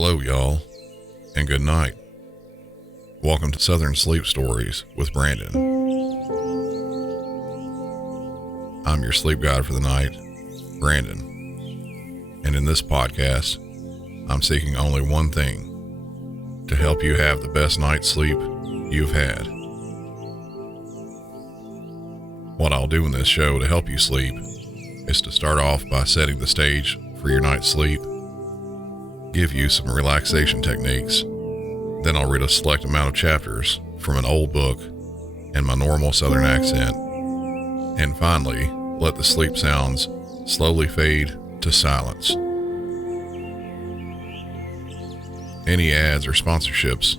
Hello, y'all, and good night. Welcome to Southern Sleep Stories with Brandon. I'm your sleep guide for the night, Brandon. And in this podcast, I'm seeking only one thing: to help you have the best night's sleep you've had. What I'll do in this show to help you sleep is to start off by setting the stage for your night's sleep, give you some relaxation techniques, then I'll read a select amount of chapters from an old book in my normal Southern accent, and finally, let the sleep sounds slowly fade to silence. Any ads or sponsorships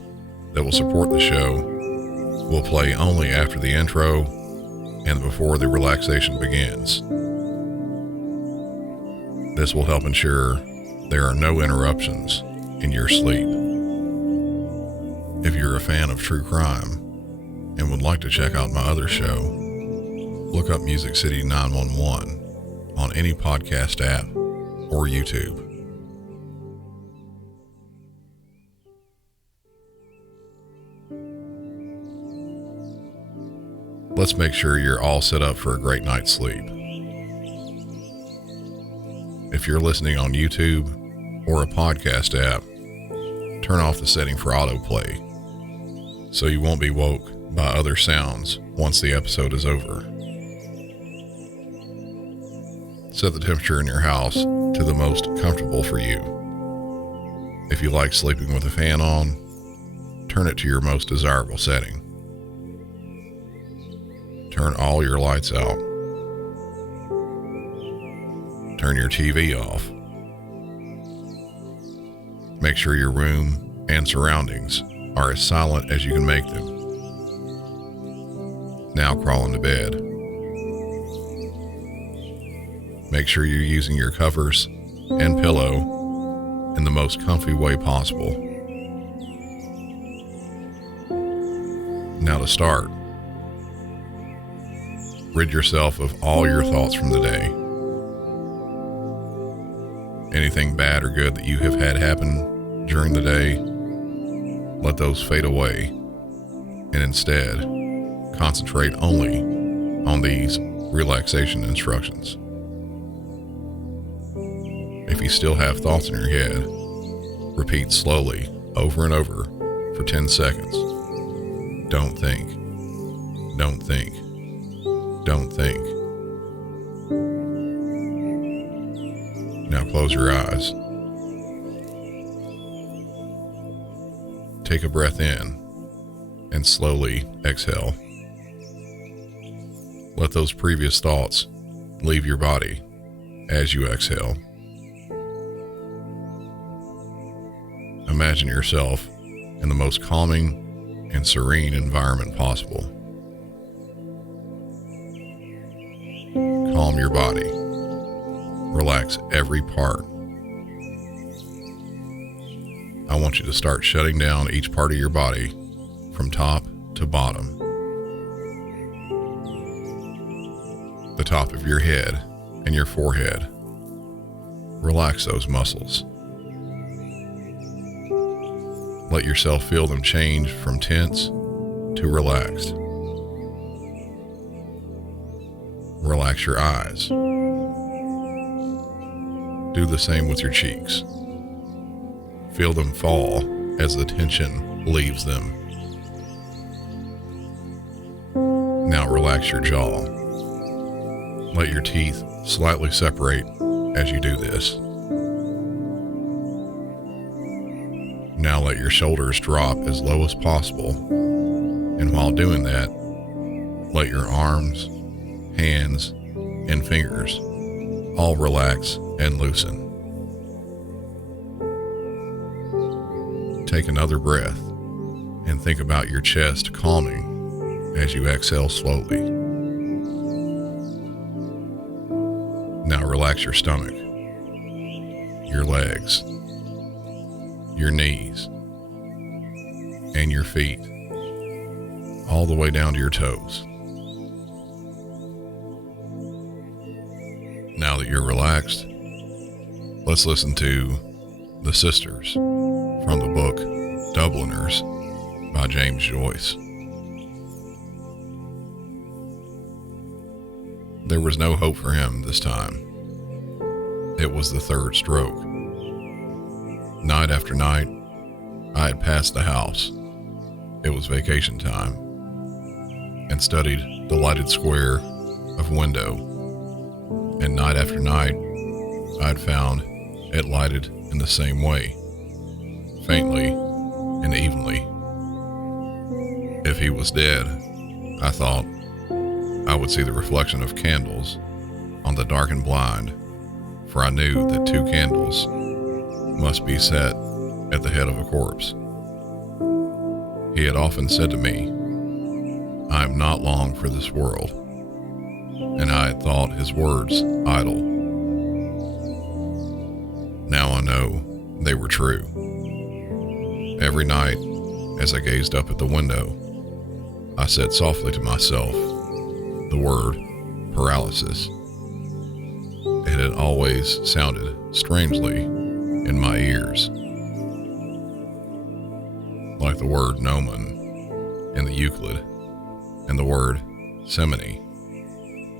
that will support the show will play only after the intro and before the relaxation begins. This will help ensure there are no interruptions in your sleep. If you're a fan of true crime and would like to check out my other show, look up Music City 911 on any podcast app or YouTube. Let's make sure you're all set up for a great night's sleep. If you're listening on YouTube or a podcast app, turn off the setting for autoplay so you won't be woke by other sounds once the episode is over. Set the temperature in your house to the most comfortable for you. If you like sleeping with a fan on, turn it to your most desirable setting. Turn all your lights out. Turn your TV off. Make sure your room and surroundings are as silent as you can make them. Now crawl into bed. Make sure you're using your covers and pillow in the most comfy way possible. Now to start, rid yourself of all your thoughts from the day. Anything bad or good that you have had happen during the day, let those fade away, and instead concentrate only on these relaxation instructions. If you still have thoughts in your head, repeat slowly over and over for 10 seconds. Don't think. Don't think. Don't think. Now close your eyes. Take a breath in and slowly exhale. Let those previous thoughts leave your body as you exhale. Imagine yourself in the most calming and serene environment possible. Calm your body. Relax every part. I want you to start shutting down each part of your body from top to bottom. The top of your head and your forehead. Relax those muscles. Let yourself feel them change from tense to relaxed. Relax your eyes. Do the same with your cheeks. Feel them fall as the tension leaves them. Now relax your jaw. Let your teeth slightly separate as you do this. Now let your shoulders drop as low as possible, and while doing that, let your arms, hands, and fingers all relax and loosen. Take another breath and think about your chest calming as you exhale slowly. Now relax your stomach, your legs, your knees, and your feet, all the way down to your toes. Now that you're relaxed, let's listen to The Sisters from the book Dubliners by James Joyce. There was no hope for him this time. It was the third stroke. Night after night, I had passed the house. It was vacation time, and studied the lighted square of window. And night after night, I had found it lighted in the same way, faintly and evenly. If he was dead, I thought, I would see the reflection of candles on the darkened blind, for I knew that 2 candles must be set at the head of a corpse. He had often said to me, I am not long for this world, and I had thought his words idle. Now I know they were true. Every night, as I gazed up at the window, I said softly to myself the word paralysis. It had always sounded strangely in my ears, like the word gnomon in the Euclid and the word semine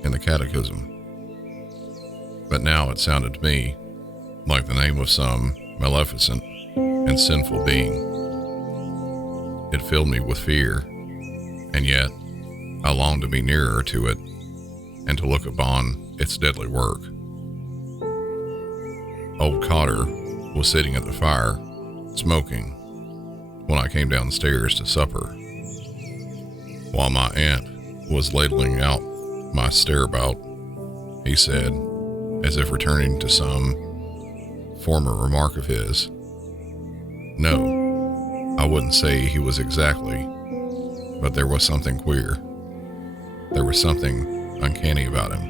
in the Catechism. But now it sounded to me like the name of some maleficent and sinful being. It filled me with fear, and yet I longed to be nearer to it and to look upon its deadly work. Old Cotter was sitting at the fire, smoking, when I came downstairs to supper, while my aunt was ladling out my stirabout. He said, as if returning to some former remark of his, "No, I wouldn't say he was exactly, but there was something queer. There was something uncanny about him.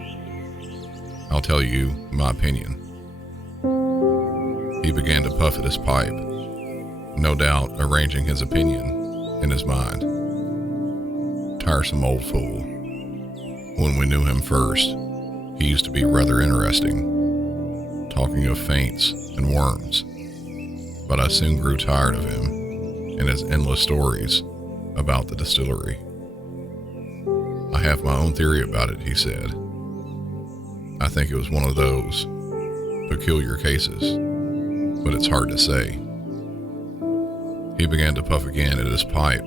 I'll tell you my opinion." He began to puff at his pipe, no doubt arranging his opinion in his mind. Tiresome old fool. When we knew him first, he used to be rather interesting, talking of faints and worms, but I soon grew tired of him and his endless stories about the distillery. "I have my own theory about it," he said. "I think it was one of those peculiar cases, but it's hard to say." He began to puff again at his pipe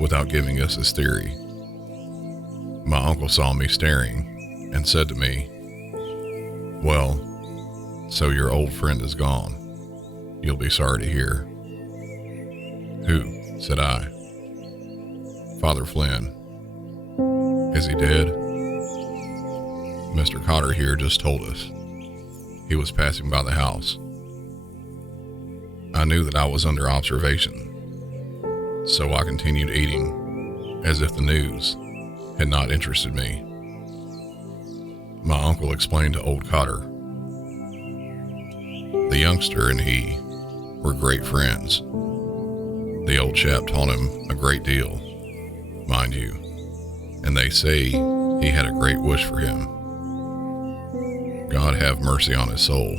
without giving us his theory. My uncle saw me staring and said to me, "Well, so your old friend is gone. You'll be sorry to hear." "Who?" said I. "Father Flynn." "Is he dead?" "Mr. Cotter here just told us. He was passing by the house." I knew that I was under observation, so I continued eating as if the news had not interested me. My uncle explained to old Cotter. The youngster and he were great friends. The old chap taught him a great deal, mind you, and they say he had a great wish for him. "God have mercy on his soul,"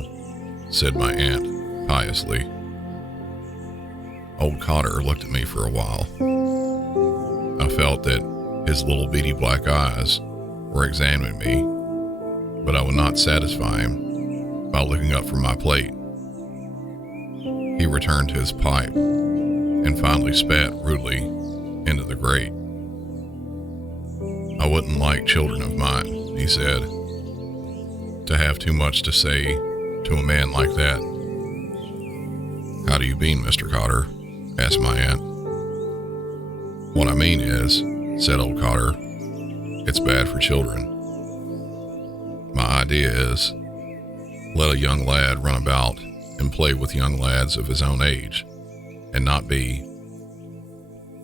said my aunt piously. Old Cotter looked at me for a while. I felt that his little beady black eyes were examining me, but I would not satisfy him by looking up from my plate. He returned to his pipe and finally spat rudely into the grate. "I wouldn't like children of mine," he said, "to have too much to say to a man like that." "How do you mean, Mr. Cotter?" asked my aunt. "What I mean is," said old Cotter, "it's bad for children. My idea is, let a young lad run about and play with young lads of his own age, and not be.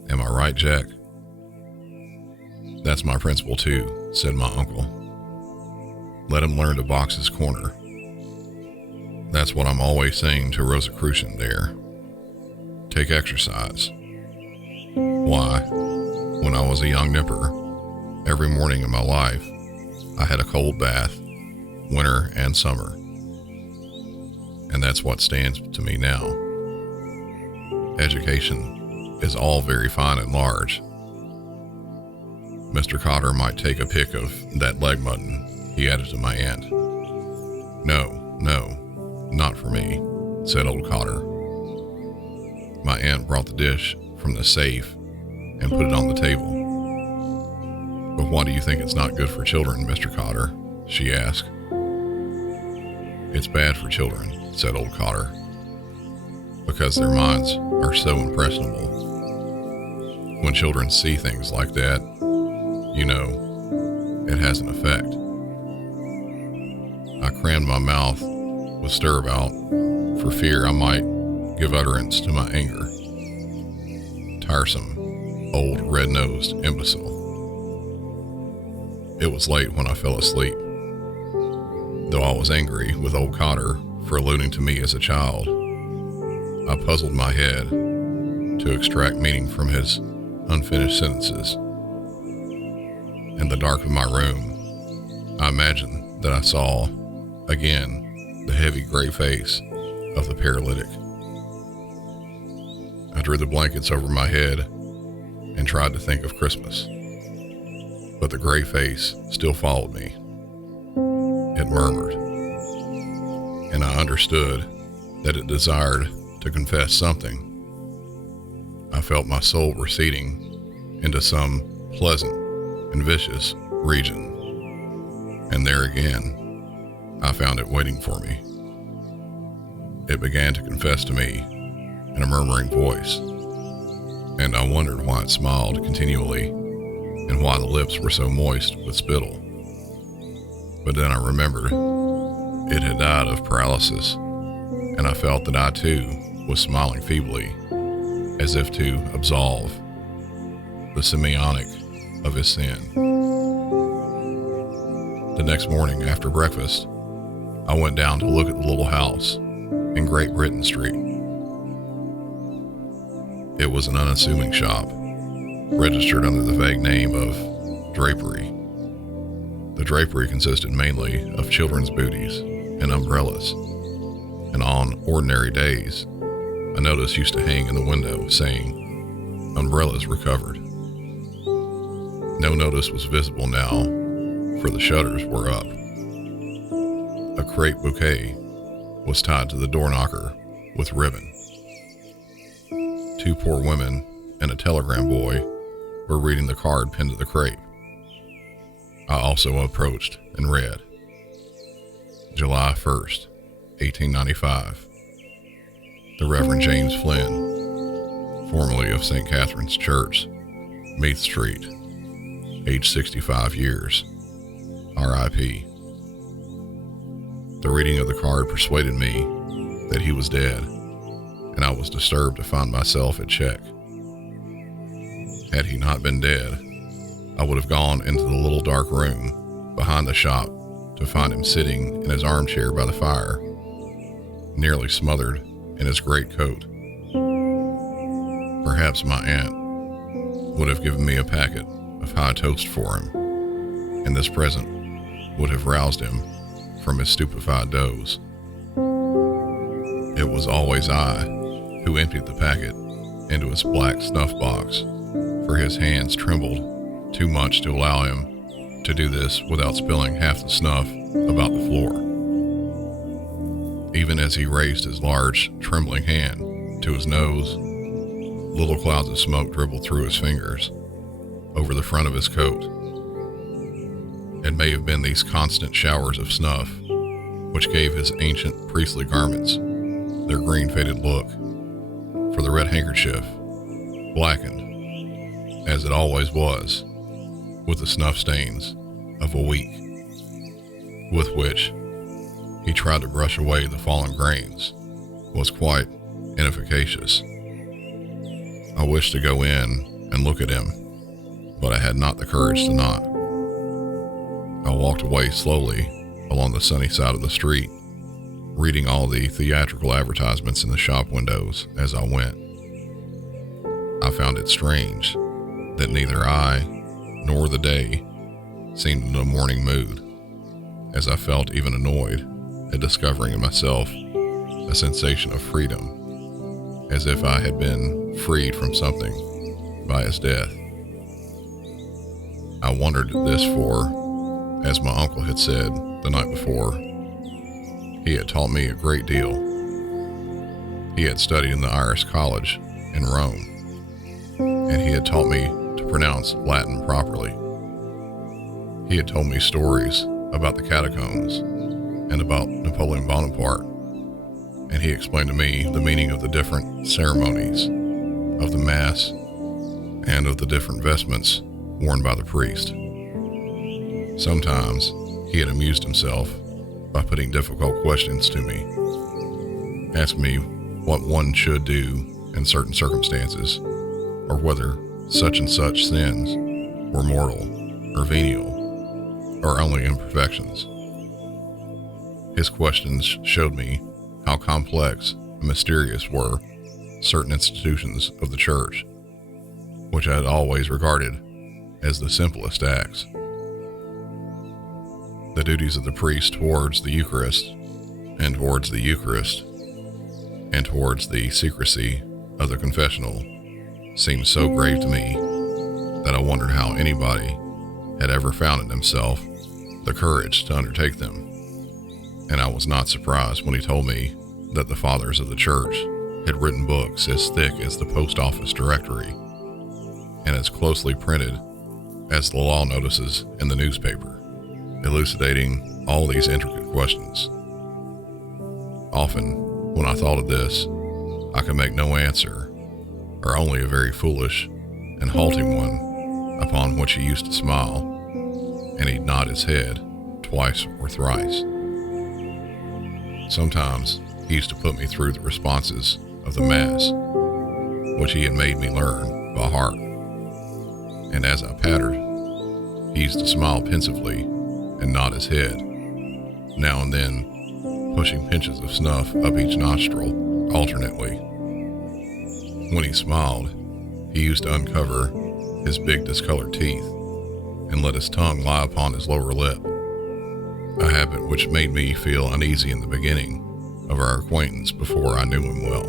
Am I right, Jack?" "That's my principle too," said my uncle. "Let him learn to box his corner. That's what I'm always saying to Rosicrucian there. Take exercise. Why, when I was a young nipper, every morning in my life, I had a cold bath, winter and summer. And that's what stands to me now. education is all very fine and large. Mr. Cotter might take a pick of that leg mutton, he added to my aunt. No, not for me, said old Cotter. My aunt brought the dish from the safe and put it on the table. But why do you think it's not good for children, Mr. Cotter? She asked. It's bad for children, said old Cotter, because their minds are so impressionable. When children see things like that, you know, it has an effect. I crammed my mouth with stirabout for fear I might give utterance to my anger. Tiresome, old red-nosed imbecile. It was late when I fell asleep. Though I was angry with old Cotter for alluding to me as a child, I puzzled my head to extract meaning from his unfinished sentences. In the dark of my room, I imagined that I saw, again, the heavy gray face of the paralytic. I drew the blankets over my head and tried to think of Christmas, but the gray face still followed me. It murmured, and I understood that it desired to confess something. I felt my soul receding into some pleasant and vicious region, and there again, I found it waiting for me. It began to confess to me in a murmuring voice, and I wondered why it smiled continually and why the lips were so moist with spittle. But then I remembered it had died of paralysis, and I felt that I too was smiling feebly, as if to absolve the semiotic of his sin. The next morning after breakfast, I went down to look at the little house in Great Britain Street. It was an unassuming shop, registered under the vague name of drapery. The drapery consisted mainly of children's booties and umbrellas, and on ordinary days, a notice used to hang in the window saying, "Umbrellas recovered." No notice was visible now, for the shutters were up. A crepe bouquet was tied to the door knocker with ribbon. 2 poor women and a telegram boy were reading the card pinned to the crepe. I also approached and read, July 1st, 1895. The Reverend James Flynn, formerly of St. Catherine's Church, Meath Street, age 65 years, R.I.P. The reading of the card persuaded me that he was dead, and I was disturbed to find myself at check. Had he not been dead, I would have gone into the little dark room behind the shop to find him sitting in his armchair by the fire, nearly smothered in his great coat. Perhaps my aunt would have given me a packet of high toast for him, and this present would have roused him from his stupefied doze. It was always I who emptied the packet into his black snuff box, for his hands trembled too much to allow him to do this without spilling half the snuff about the floor. Even as he raised his large, trembling hand to his nose, little clouds of smoke dribbled through his fingers over the front of his coat. It may have been these constant showers of snuff which gave his ancient priestly garments their green faded look, for the red handkerchief, blackened, as it always was, with the snuff stains of a week, with which he tried to brush away the fallen grains, was quite inefficacious. I wished to go in and look at him, but I had not the courage to knock. I walked away slowly along the sunny side of the street, reading all the theatrical advertisements in the shop windows as I went. I found it strange that neither I nor the day seemed in a morning mood, as I felt even annoyed at discovering in myself a sensation of freedom as if I had been freed from something by his death. I wondered this for, as my uncle had said the night before, he had taught me a great deal. He had studied in the Irish College in Rome, and he had taught me to pronounce Latin properly. He had told me stories about the catacombs and about Napoleon Bonaparte, and he explained to me the meaning of the different ceremonies of the Mass and of the different vestments worn by the priest. Sometimes he had amused himself by putting difficult questions to me, asking me what one should do in certain circumstances, or whether such and such sins were mortal or venial, or only imperfections. His questions showed me how complex and mysterious were certain institutions of the church, which I had always regarded as the simplest acts. The duties of the priest towards the Eucharist, and towards the Eucharist, and towards the secrecy of the confessional seemed so grave to me that I wondered how anybody had ever found in himself the courage to undertake them, and I was not surprised when he told me that the fathers of the church had written books as thick as the post office directory and as closely printed as the law notices in the newspaper, elucidating all these intricate questions. Often, when I thought of this, I could make no answer, or only a very foolish and halting one, upon which he used to smile, and he'd nod his head twice or thrice. Sometimes he used to put me through the responses of the Mass, which he had made me learn by heart, and as I pattered, he used to smile pensively and nod his head, now and then pushing pinches of snuff up each nostril alternately. When he smiled, he used to uncover his big discolored teeth and let his tongue lie upon his lower lip, a habit which made me feel uneasy in the beginning of our acquaintance before I knew him well.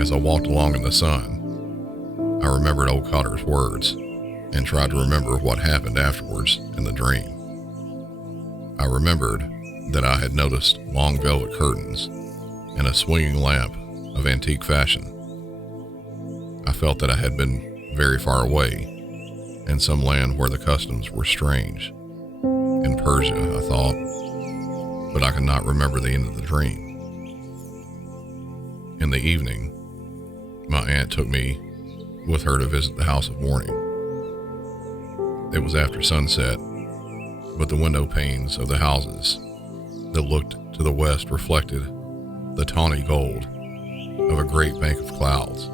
As I walked along in the sun, I remembered old Cotter's words and tried to remember what happened afterwards in the dream. I remembered that I had noticed long velvet curtains and a swinging lamp of antique fashion. I felt that I had been very far away, in some land where the customs were strange. In Persia, I thought, but I could not remember the end of the dream. In the evening, my aunt took me with her to visit the house of mourning. It was after sunset, but the window panes of the houses that looked to the west reflected the tawny gold of a great bank of clouds.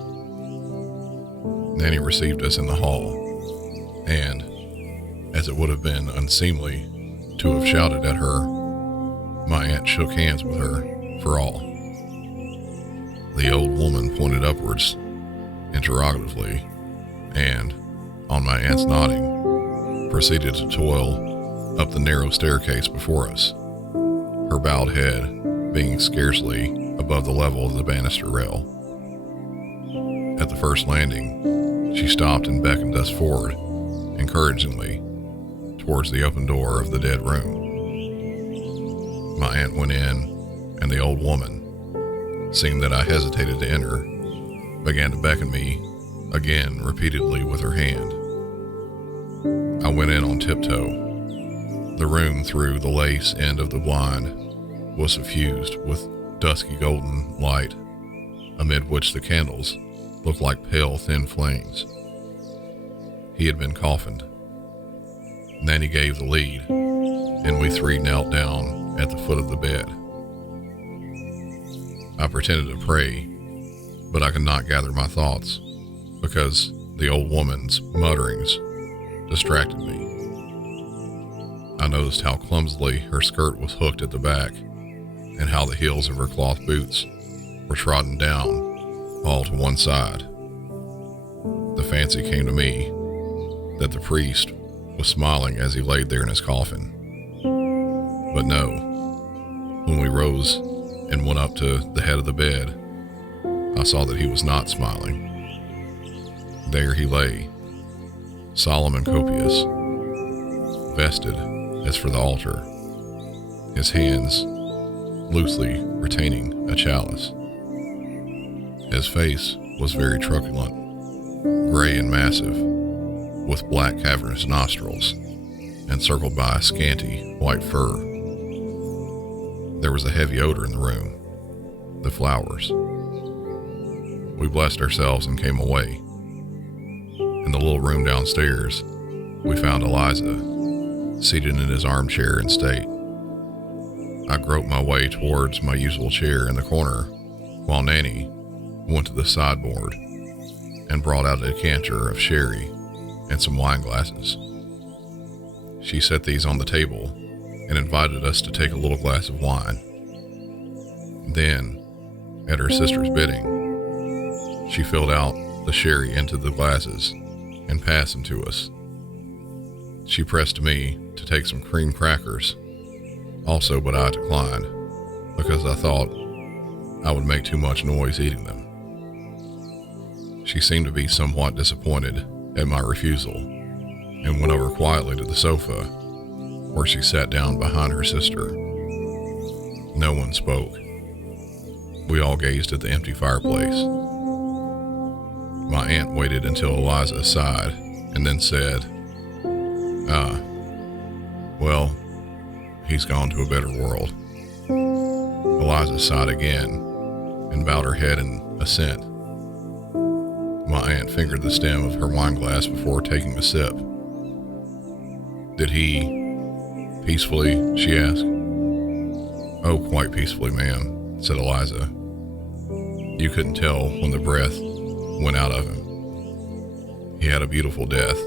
Nanny received us in the hall, and, as it would have been unseemly to have shouted at her, my aunt shook hands with her for all. The old woman pointed upwards interrogatively, and, on my aunt's nodding, proceeded to toil up the narrow staircase before us, her bowed head being scarcely above the level of the banister rail. At the first landing, she stopped and beckoned us forward, encouragingly, towards the open door of the dead room. My aunt went in, and the old woman, seeing that I hesitated to enter, began to beckon me again repeatedly with her hand. I went in on tiptoe. The room through the lace end of the blind was suffused with dusky golden light, amid which the candles looked like pale thin flames. He had been coffined. Nanny gave the lead, and we three knelt down at the foot of the bed. I pretended to pray, but I could not gather my thoughts, because the old woman's mutterings distracted me. I noticed how clumsily her skirt was hooked at the back, and how the heels of her cloth boots were trodden down all to one side. The fancy came to me that the priest was smiling as he laid there in his coffin. But no, when we rose and went up to the head of the bed, I saw that he was not smiling. There he lay, solemn and copious, vested as for the altar, his hands loosely retaining a chalice. His face was very truculent, gray and massive, with black cavernous nostrils, encircled by a scanty white fur. There was a heavy odor in the room, the flowers. We blessed ourselves and came away. In the little room downstairs, we found Eliza, seated in his armchair in state. I groped my way towards my usual chair in the corner, while Nanny went to the sideboard and brought out a decanter of sherry and some wine glasses. She set these on the table and invited us to take a little glass of wine. Then, at her sister's bidding, she filled out the sherry into the glasses and passed them to us. She pressed me to take some cream crackers also, but I declined because I thought I would make too much noise eating them. She seemed to be somewhat disappointed at my refusal and went over quietly to the sofa, where she sat down behind her sister. No one spoke. We all gazed at the empty fireplace. My aunt waited until Eliza sighed and then said, well, he's gone to a better world." Eliza sighed again and bowed her head in assent. My aunt fingered the stem of her wine glass before taking a sip. "Did he peacefully?" she asked. "Oh, quite peacefully, ma'am," said Eliza. "You couldn't tell when the breath went out of him. He had a beautiful death,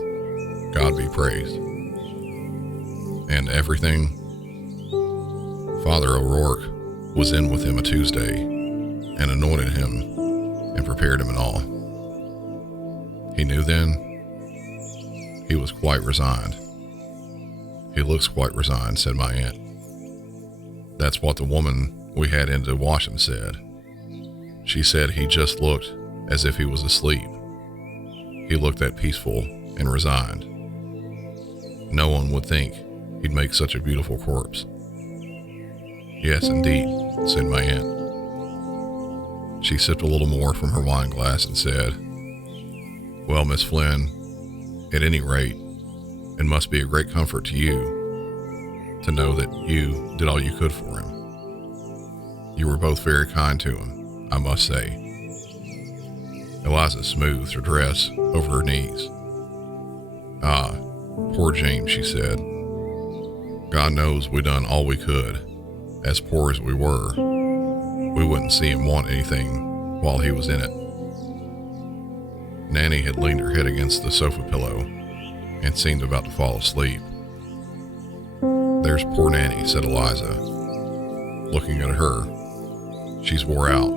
God be praised." "And everything?" "Father O'Rourke was in with him a Tuesday and anointed him and prepared him and all." "He knew then?" "He was quite resigned." "He looks quite resigned," said my aunt. "That's what the woman we had in to wash him said. She said he just looked as if he was asleep. He looked that peaceful and resigned. No one would think he'd make such a beautiful corpse." "Yes, indeed," said my aunt. She sipped a little more from her wine glass and said, "Well, Miss Flynn, at any rate, it must be a great comfort to you to know that you did all you could for him. You were both very kind to him, I must say." Eliza smoothed her dress over her knees. "Ah, poor James," she said. "God knows we done all we could. As poor as we were, we wouldn't see him want anything while he was in it." Nanny had leaned her head against the sofa pillow and seemed about to fall asleep. "There's poor Nanny," said Eliza, looking at her. "She's wore out.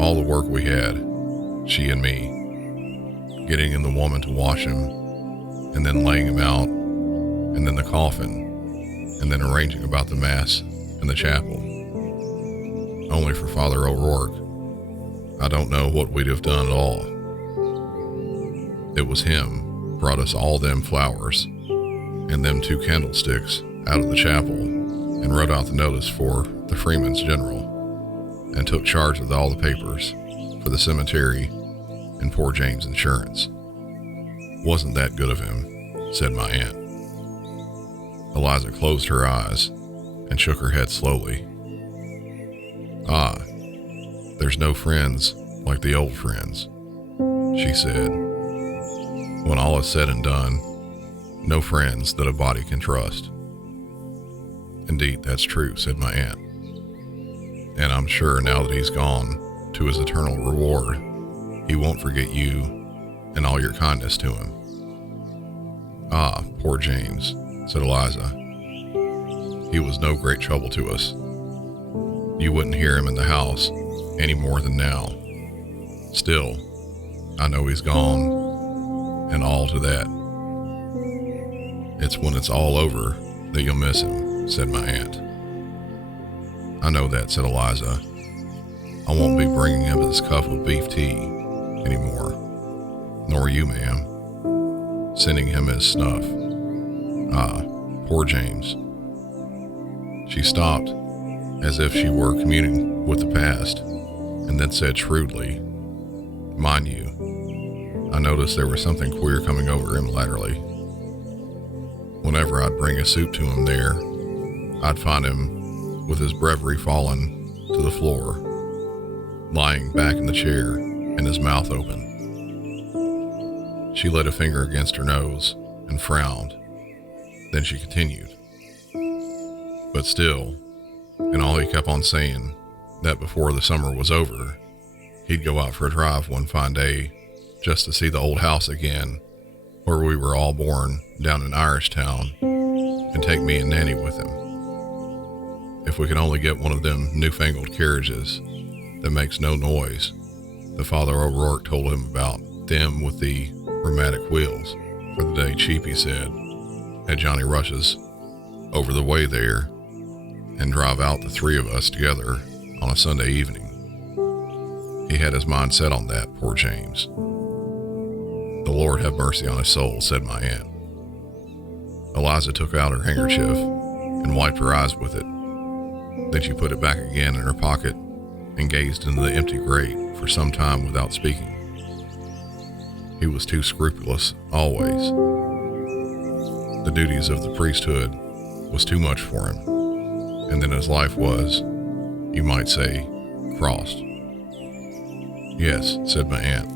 All the work we had, she and me, getting in the woman to wash him, and then laying him out, and then the coffin, and then arranging about the mass in the chapel. Only for Father O'Rourke, I don't know what we'd have done at all. It was him brought us all them flowers and them 2 candlesticks out of the chapel and wrote out the notice for the Freeman's General and took charge of all the papers for the cemetery and poor James' insurance. Wasn't that good of him?" said my aunt. Eliza closed her eyes and shook her head slowly. "Ah, there's no friends like the old friends," she said. "When all is said and done, no friends that a body can trust." "Indeed, that's true," said my aunt. "And I'm sure now that he's gone to his eternal reward, he won't forget you and all your kindness to him." "Ah, poor James," said Eliza. "He was no great trouble to us. You wouldn't hear him in the house any more than now. Still, I know he's gone, and all to that. It's when it's all over that you'll miss him," said my aunt. "I know that," said Eliza. I won't be bringing him his cup of beef tea anymore, nor you, ma'am, sending him his snuff. Ah, poor James. She stopped, as if she were communing with the past, and then said shrewdly, mind you, I noticed there was something queer coming over him latterly. Whenever I'd bring a soup to him there, I'd find him with his breviary fallen to the floor, lying back in the chair and his mouth open. She laid a finger against her nose and frowned. Then she continued. But still, and all he kept on saying, that before the summer was over, he'd go out for a drive one fine day just to see the old house again where we were all born down in Irishtown, and take me and Nanny with him. If we could only get one of them newfangled carriages that makes no noise, the Father O'Rourke told him about, them with the rheumatic wheels, for the day cheap, he said, at Johnny Rush's over the way there, and drive out the three of us together on a Sunday evening. He had his mind set on that, poor James. The Lord have mercy on his soul, said my aunt. Eliza took out her handkerchief and wiped her eyes with it. Then she put it back again in her pocket and gazed into the empty grate for some time without speaking. He was too scrupulous, always. The duties of the priesthood was too much for him, and then his life was, you might say, crossed. Yes, said my aunt.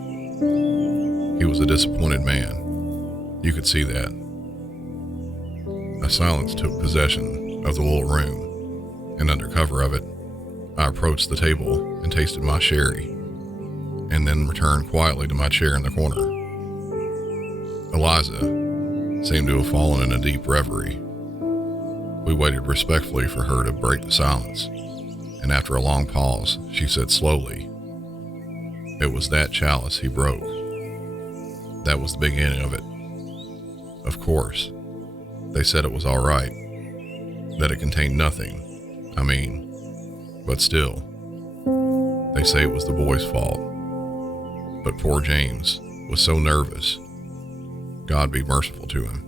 He was a disappointed man. You could see that. A silence took possession of the little room, and under cover of it, I approached the table and tasted my sherry, and then returned quietly to my chair in the corner. Eliza seemed to have fallen in a deep reverie. We waited respectfully for her to break the silence, and after a long pause, she said slowly, it was that chalice he broke. That was the beginning of it. Of course, they said it was all right, that it contained nothing. But still, they say it was the boy's fault. But poor James was so nervous. God be merciful to him.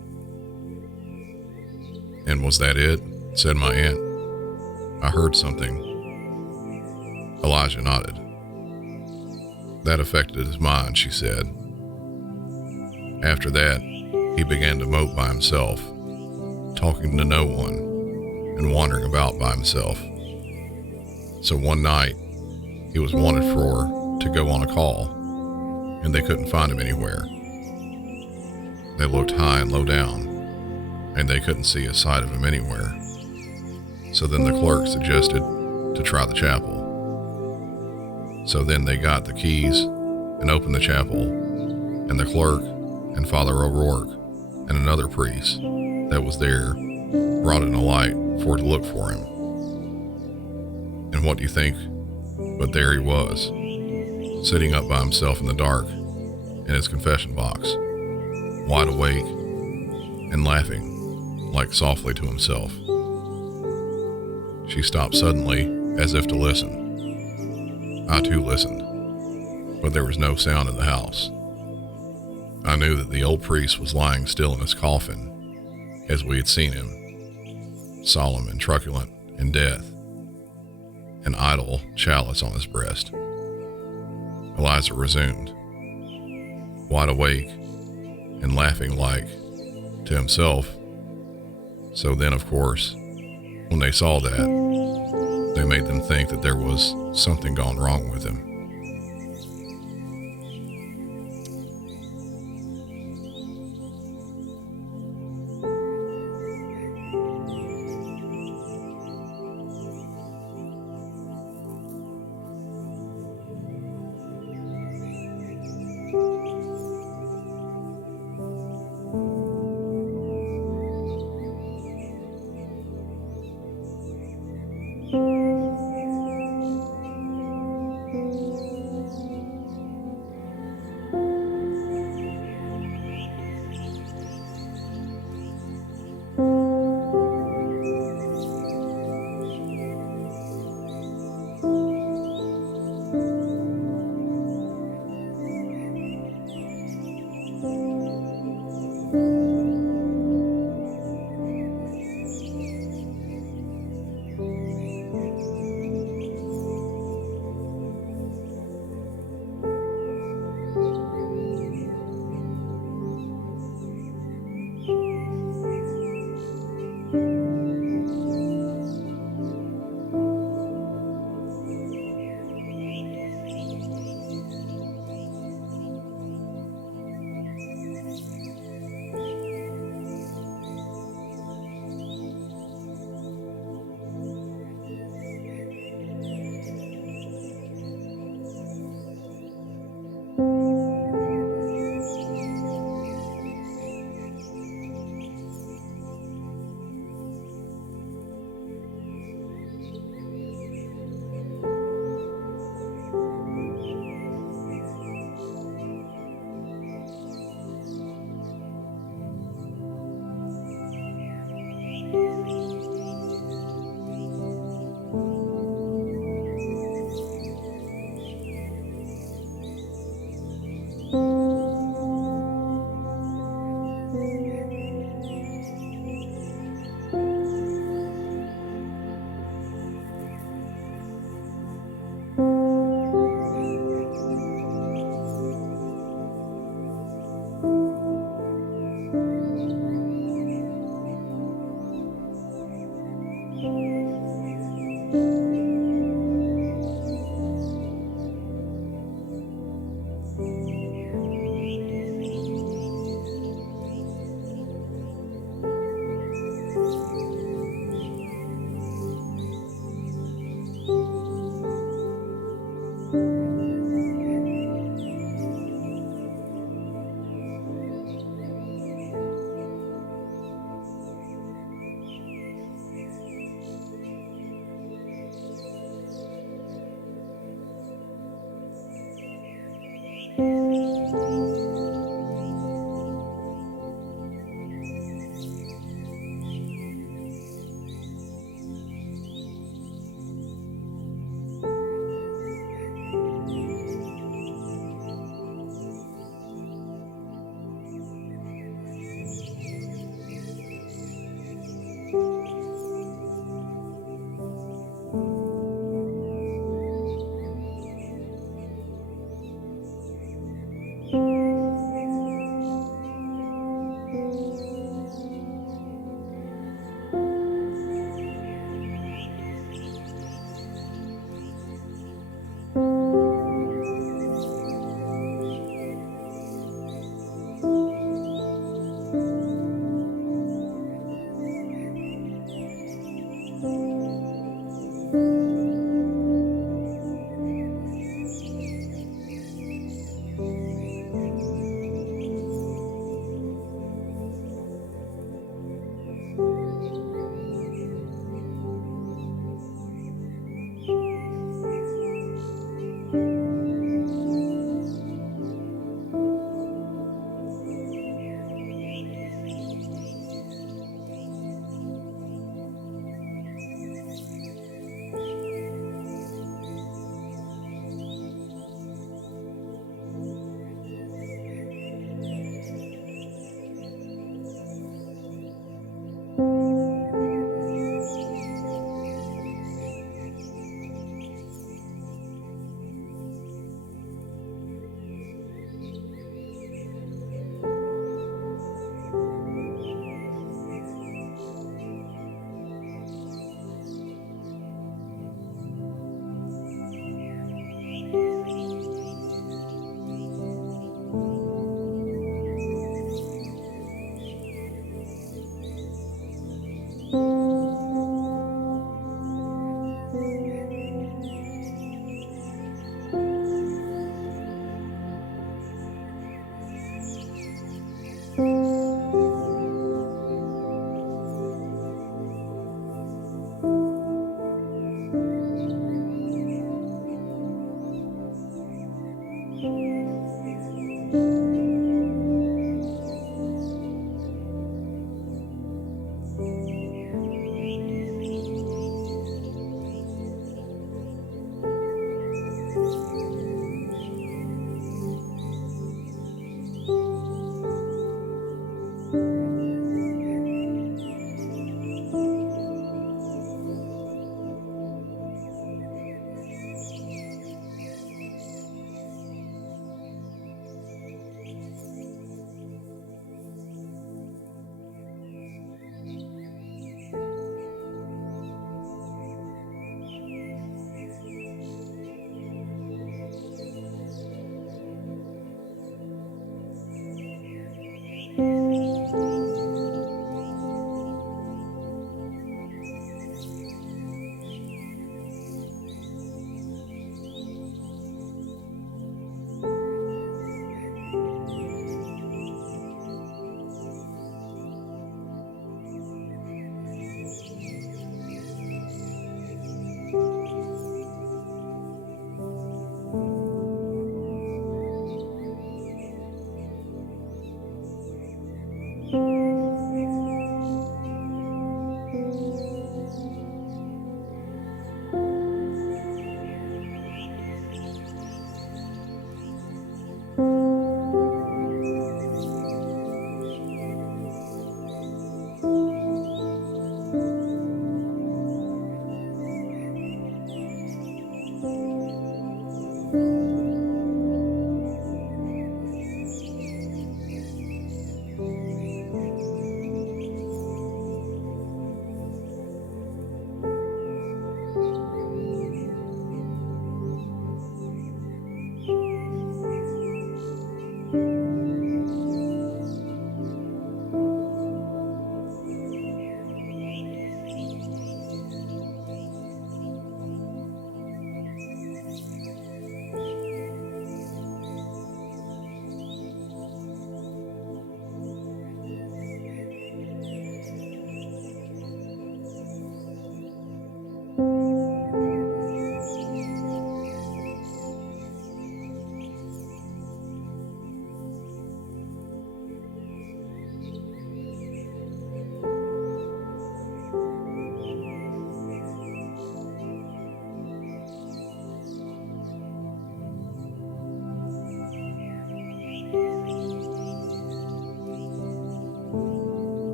And was that it? Said my aunt. I heard something. Elijah nodded. That affected his mind, she said. After that, he began to mope by himself, talking to no one, and wandering about by himself. So one night, he was wanted for to go on a call, and they couldn't find him anywhere. They looked high and low down, and they couldn't see a sight of him anywhere. So then the clerk suggested to try the chapel. So then they got the keys and opened the chapel, and the clerk and Father O'Rourke and another priest that was there brought in a light for to look for him. And what do you think? But there he was, sitting up by himself in the dark in his confession box, wide awake and laughing, like softly to himself. She stopped suddenly, as if to listen. I too listened, but there was no sound in the house. I knew that the old priest was lying still in his coffin, as we had seen him, solemn and truculent in death, an idle chalice on his breast. Eliza resumed, wide awake and laughing like to himself. So then, of course, when they saw that, they made them think that there was something gone wrong with him.